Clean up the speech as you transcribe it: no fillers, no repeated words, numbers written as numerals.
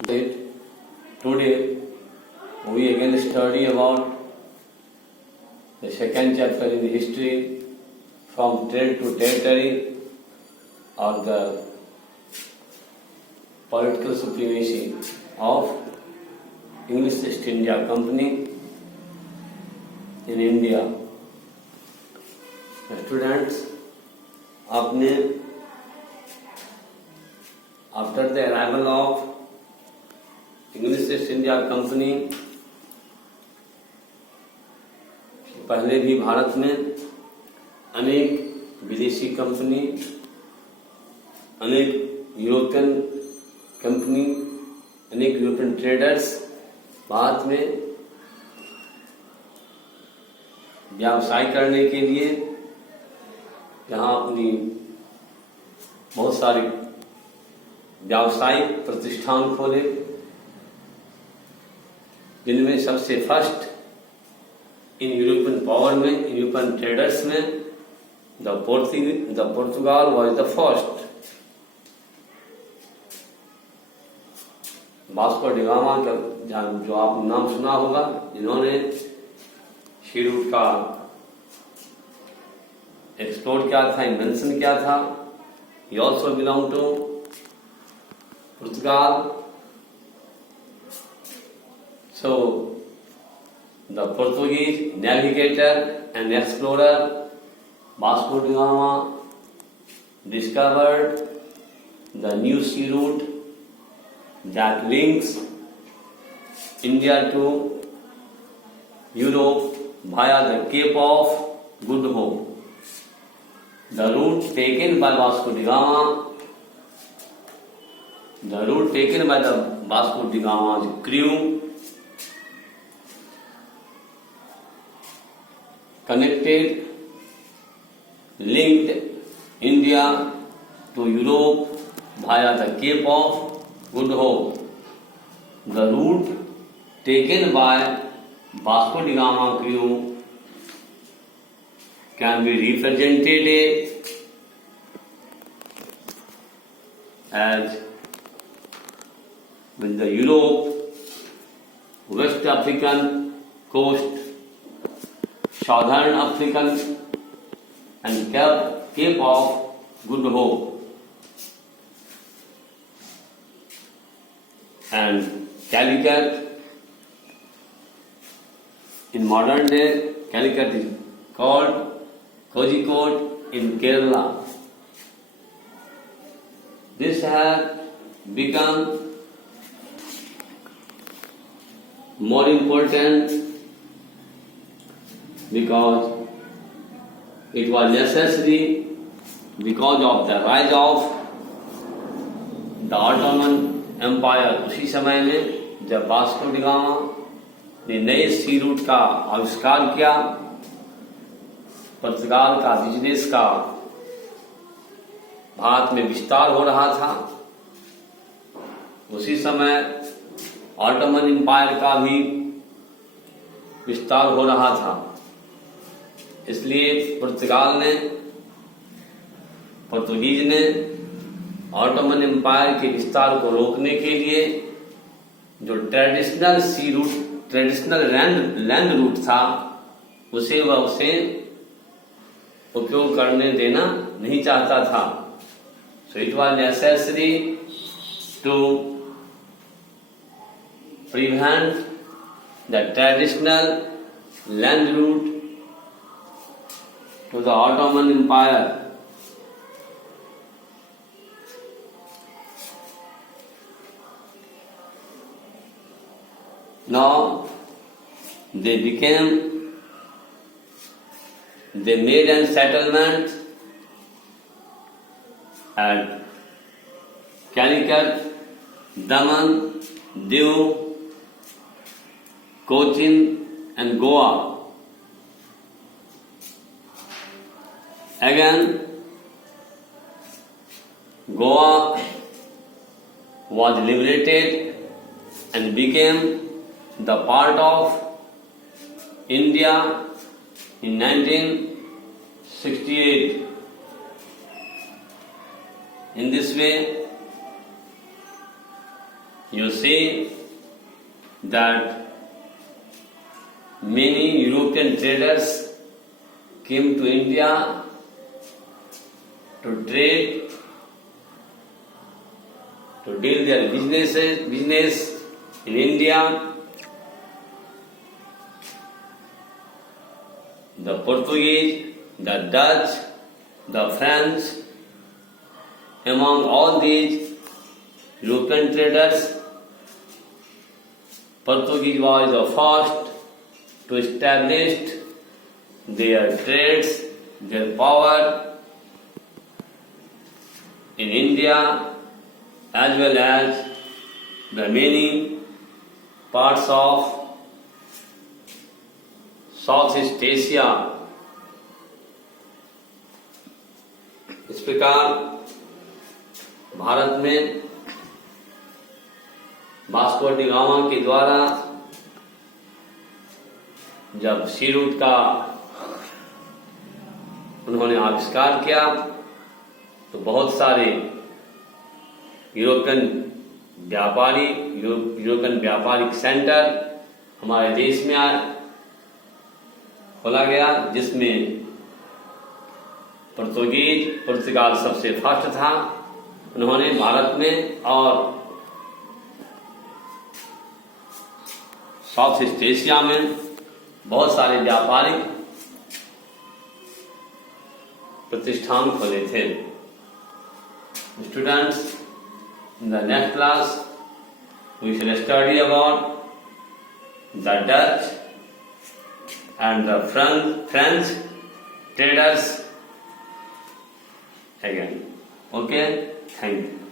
Today we again study about the second chapter in the history from trade to territory or the political supremacy of English East India Company in India. Students, आपने after the arrival of English east India company पहले भी भारत में अनेक विदेशी company, अनेक European company, अनेक European traders Bharat में व्यवसाय करने के लिए यहाँ अपनी बहुत सारे व्यावसायिक प्रतिष्ठान खोले, जिनमें सबसे फर्स्ट इन यूरोपियन पावर में, यूरोपियन ट्रेडर्स में the Portugal was the first. Vasco D gamma का जो आप नाम सुना होगा, जिन्होंने सी रूट का एक्सप्लोर किया था, इन्वेंशन किया था। He also belong to Portugal. So, the Portuguese navigator and explorer Vasco da Gama discovered the new sea route that links India to Europe via the Cape of Good Hope. The route taken by Vasco da Gama's crew connected, linked India to Europe via the Cape of Good Hope. The route taken by Vasco da Gama crew can be represented as with the Europe, West African coast, Southern African and Cape of Good Hope, and Calicut. In modern day, Calicut is called Kozhikode in Kerala. This has become more important because it was necessary because of the rise of the Ottoman Empire। उसी समय में जब Vasco D gamma ने नए सी root का आविष्कार किया, पुर्तगाल का बिजनेस का भारत में विस्तार हो रहा था, उसी समय ऑटोमन एम्पायर का भी विस्तार हो रहा था। इसलिए पुर्तगीज ने ऑटोमन एम्पायर के विस्तार को रोकने के लिए जो traditional sea route, traditional land route था, उसे उपयोग करने देना नहीं चाहता था। So it was necessary to prevent the traditional land route to the Ottoman Empire. Now they made a settlement at Calicut, Daman, Diu, Cochin and Goa. Again, Goa was liberated and became the part of India in 1968. In this way, you see that many European traders came to India to trade, to deal their business in India. The Portuguese, the Dutch, the French, among all these European traders, Portuguese was the first to establish their trades, their power in India, as well as the many parts of Southeast Asia. इस प्रकार भारत में Vasco D gamma के द्वारा जब सी root का उन्होंने आविष्कार किया तो बहुत सारे यूरोपियन व्यापारिक सेंटर हमारे देश में खोला गया, जिसमें पुर्तगाल सबसे फर्स्ट था। उन्होंने भारत में और साउथ ईस्ट एशिया में बहुत सारे व्यापारिक प्रतिष्ठान खोले थे। Students, in the next class we shall study about the Dutch and the French traders again. Okay, thank you.